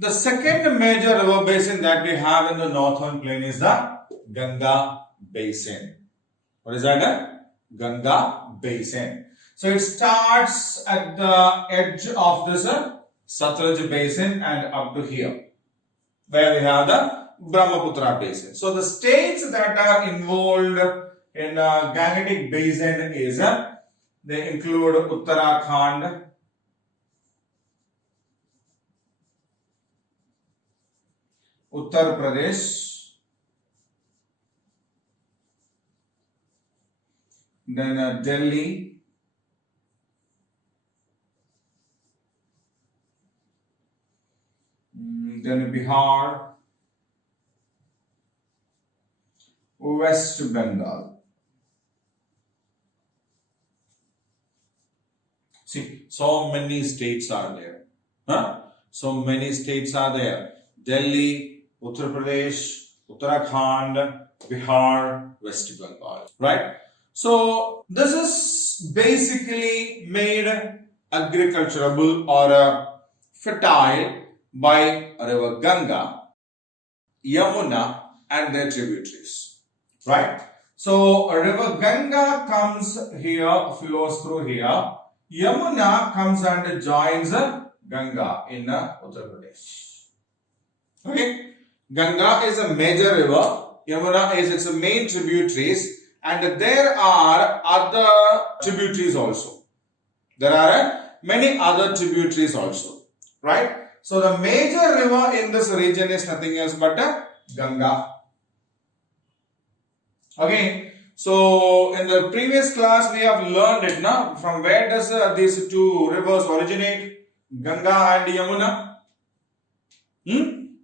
The second major river basin that we have in the northern plain is the Ganga Basin. What is that? Ganga Basin. So it starts at the edge of this Satluj Basin and up to here, where we have the Brahmaputra Basin. So the states that are involved in Gangetic Basin is they include Uttarakhand, Uttar Pradesh, then Delhi, then Bihar, West Bengal. See, so many states are there. So many states are there. Delhi, Uttar Pradesh, Uttarakhand, Bihar, West Bengal. Right? So, this is basically made agriculturable or fertile by river Ganga, Yamuna and their tributaries. Right? So, river Ganga comes here, flows through here. Yamuna comes and joins Ganga in Uttar Pradesh. Okay? Ganga is a major river. Yamuna is its main tributaries. And there are other tributaries also. There are many other tributaries also. Right? So, the major river in this region is nothing else but Ganga. Okay. So, in the previous class, we have learned it now. From where does these two rivers originate? Ganga and Yamuna.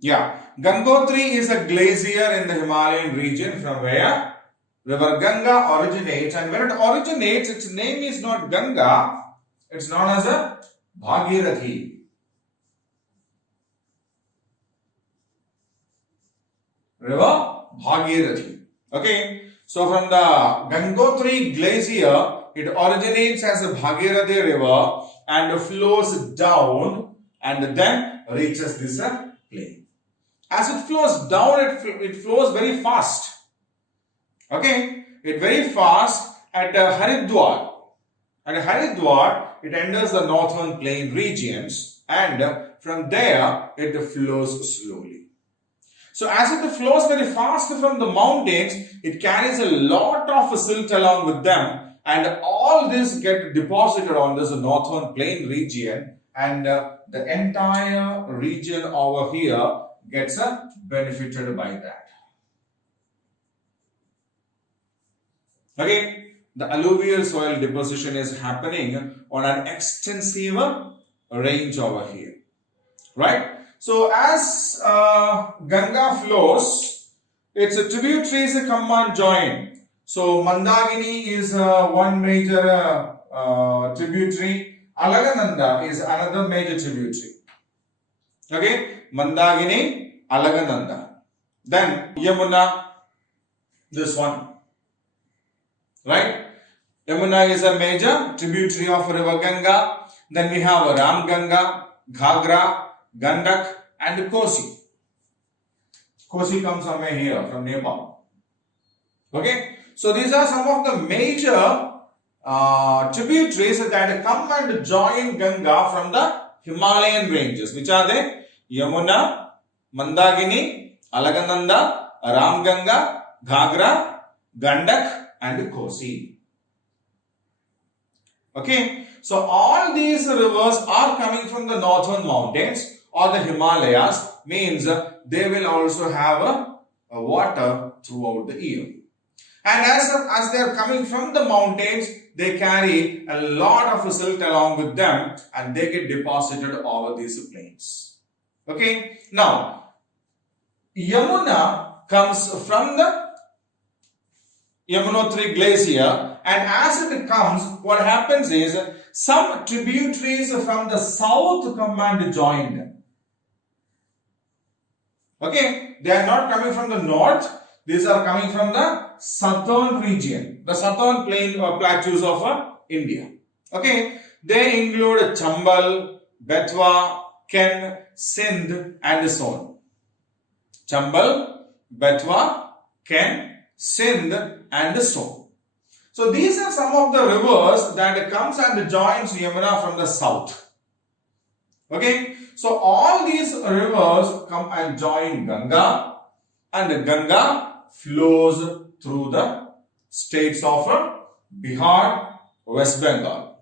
Yeah. Gangotri is a glacier in the Himalayan region from where river Ganga originates. And when it originates, its name is not Ganga. It's known as a Bhagirathi. River Bhagirathi. Okay. So from the Gangotri glacier, it originates as a Bhagirathi river and flows down and then reaches this plain. As it flows down, it flows very fast. Okay, it very fast at Haridwar. At Haridwar, it enters the northern plain regions and from there it flows slowly. So as it flows very fast from the mountains, it carries a lot of silt along with them and all this get deposited on this northern plain region and the entire region over here gets benefited by that. Okay, the alluvial soil deposition is happening on an extensive range over here. Right? So, as Ganga flows, its tributaries come and join. So, Mandagini is one major tributary. Alagananda is another major tributary. Okay, Mandagini, Alagananda. Then Yamuna, this one. Right? Yamuna is a major tributary of river Ganga. Then we have Ram Ganga, Ghagra, Gandak and Kosi. Kosi comes somewhere here from Nepal. Okay. So these are some of the major tributaries that come and join Ganga from the Himalayan ranges. Which are they? Yamuna, Mandagini, Alagananda, Ram Ganga, Ghagra, Gandak and Kosi. Okay. So all these rivers are coming from the northern mountains or the Himalayas, means they will also have a water throughout the year. And as they are coming from the mountains, they carry a lot of silt along with them and they get deposited over these plains. Okay. Now, Yamuna comes from the Yamunotri glacier and as it comes, what happens is some tributaries from the south come and join them. Okay, they are not coming from the north, these are coming from the southern region, the southern plain or plateaus of India. Okay, they include Chambal, Betwa, Ken, Sindh and so on. Chambal, Betwa, Ken, Sindh and so on. So these are some of the rivers that comes and joins Yamuna from the south. Okay, so all these rivers come and join Ganga, and Ganga flows through the states of Bihar, West Bengal.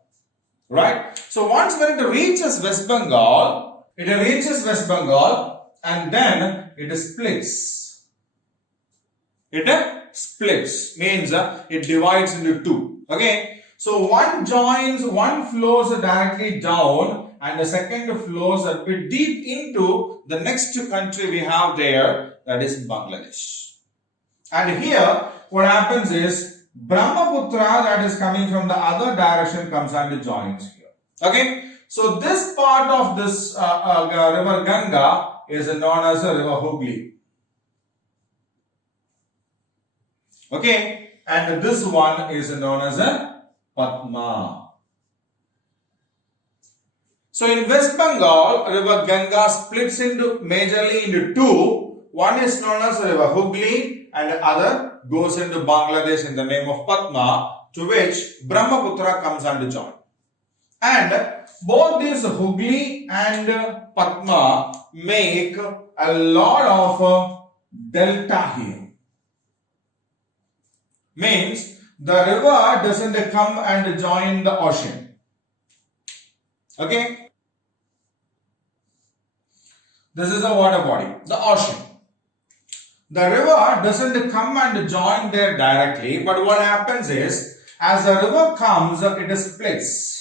Right? So once when it reaches West Bengal, and then it splits. It splits, means it divides into two. Okay? So one flows directly down, and the second flows a bit deep into the next country we have there, that is Bangladesh. And here, what happens is, Brahmaputra that is coming from the other direction comes and joins here. Okay, so this part of this river Ganga is known as the river Hooghly. Okay, and this one is known as a Padma. So in West Bengal, river Ganga splits majorly into two. One is known as river Hooghly and the other goes into Bangladesh in the name of Padma, to which Brahmaputra comes and joins. And both these Hooghly and Padma make a lot of delta here. Means the river doesn't come and join the ocean. Okay? This is a water body, the ocean. The river doesn't come and join there directly, but what happens is, as the river comes, it splits.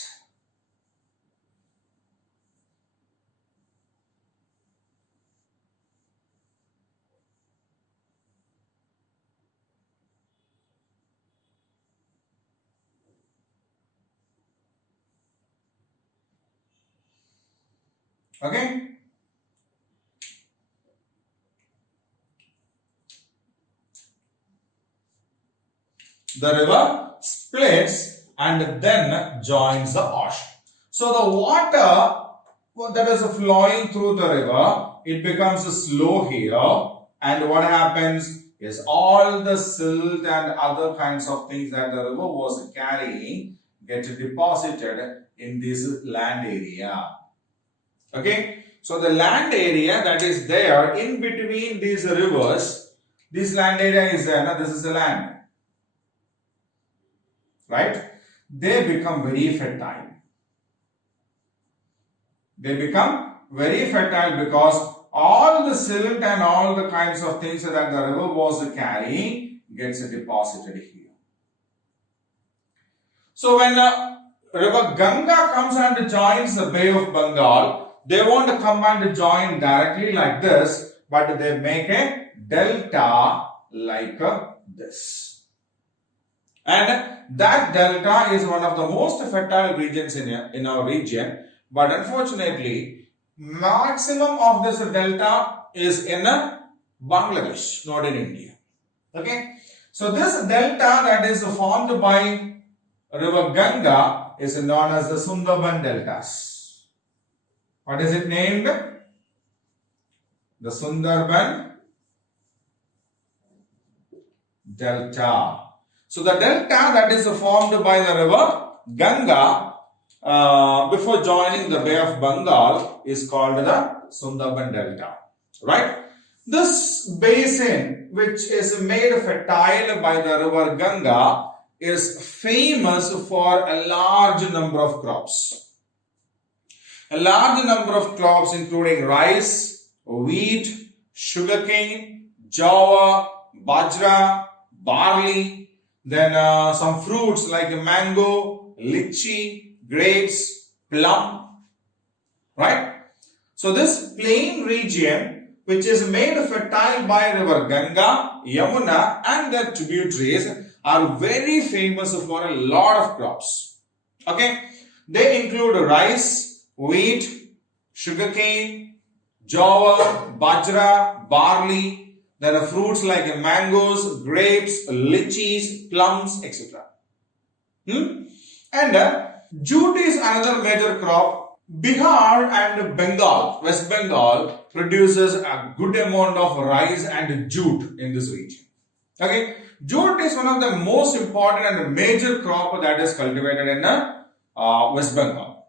Okay? The river splits and then joins the ocean. So the water that is flowing through the river, it becomes slow here, and what happens is all the silt and other kinds of things that the river was carrying get deposited in this land area. Okay, so the land area that is there in between these rivers, this land area is there, this is the land. Right? They become very fertile. They become very fertile because all the silt and all the kinds of things that the river was carrying gets deposited here. So when river Ganga comes and joins the Bay of Bengal, they won't come and join directly like this, but they make a delta like this. And that delta is one of the most fertile regions in our region, but unfortunately, maximum of this delta is in Bangladesh, not in India. Okay, so this delta that is formed by river Ganga is known as the Sundarban Deltas. What is it named? The Sundarban Delta. So the delta that is formed by the river Ganga before joining the Bay of Bengal is called the Sundarban Delta. Right? This basin, which is made fertile by the river Ganga, is famous for a large number of crops. A large number of crops including rice, wheat, sugarcane, jowar, bajra, barley, then some fruits like mango, lychee, grapes, plum, right? So this plain region, which is made fertile by river Ganga, Yamuna and their tributaries, are very famous for a lot of crops. Okay, they include rice, wheat, sugarcane, jowar, bajra, barley, then fruits like mangoes, grapes, lychees, plums, etc. And jute is another major crop Bihar and Bengal, West Bengal produces a good amount of rice and jute in this region. Okay, jute is one of the most important and major crop that is cultivated in West Bengal.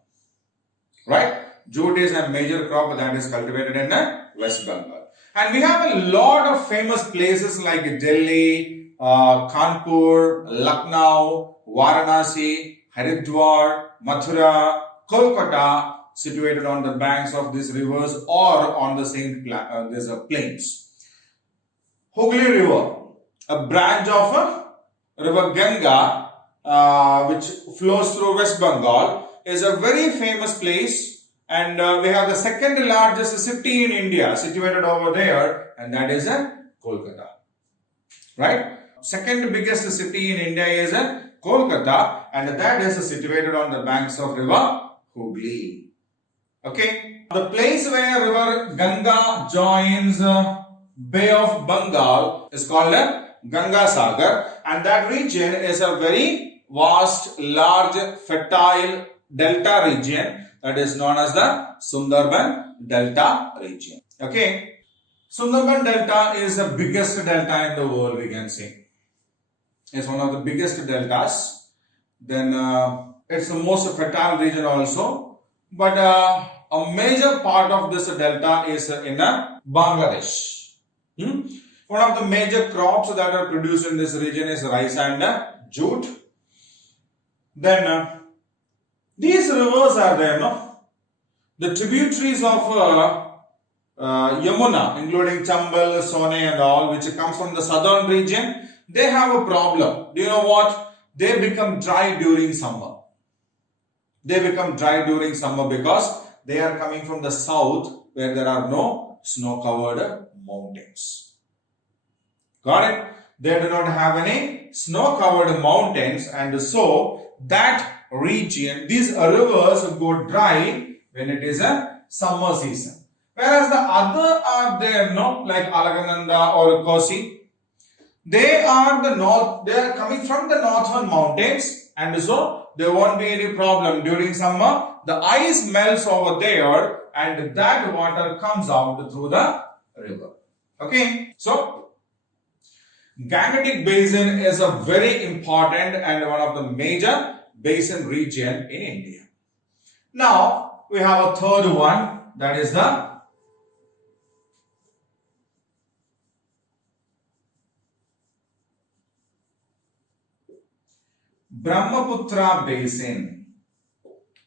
Right? Jute is a major crop that is cultivated in West Bengal. And we have a lot of famous places like Delhi, Kanpur, Lucknow, Varanasi, Haridwar, Mathura, Kolkata, situated on the banks of these rivers or on the same plains. Hooghly River, a branch of river Ganga, which flows through West Bengal, is a very famous place, and we have the second largest city in India situated over there, and that is Kolkata. Right? Second biggest city in India is Kolkata, and that is situated on the banks of river Hooghly. Okay, the place where river Ganga joins Bay of Bengal is called Ganga Sagar, and that region is a very vast, large, fertile delta region that is known as the Sundarban Delta region. Okay, Sundarban Delta is the biggest delta in the world, we can say. It's one of the biggest deltas. Then it's the most fertile region also. But a major part of this delta is in Bangladesh. One of the major crops that are produced in this region is rice and jute. Then these rivers are there, no? The tributaries of Yamuna, including Chambal, Sone and all, which comes from the southern region, they have a problem. Do you know what? They become dry during summer. They become dry during summer because they are coming from the south where there are no snow-covered mountains. Got it? They do not have any snow-covered mountains, and so that region, these rivers go dry when it is a summer season. Whereas the other are there, no, like Alagananda or Kosi, they are coming from the northern mountains, and so there won't be any problem during summer. The ice melts over there and that water comes out through the river. Okay, so Gangetic Basin is a very important and one of the major basin region in India. Now we have a third one, that is the Brahmaputra Basin.